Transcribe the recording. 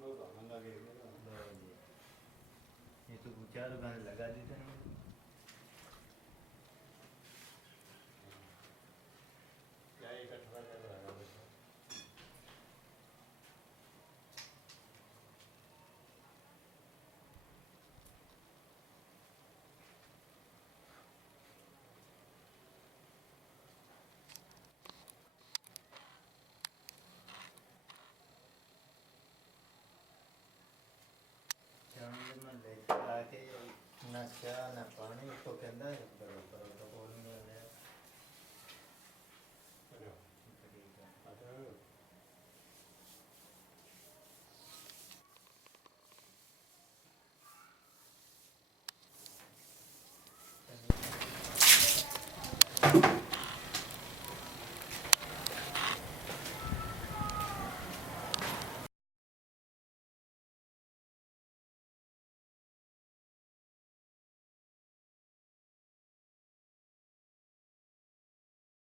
लो जी, ये तो 4 गाने लगा दी थे ना। क्या एक 18 का लगा बैठा में लेके आके ना चाह ना पानी तो कहता है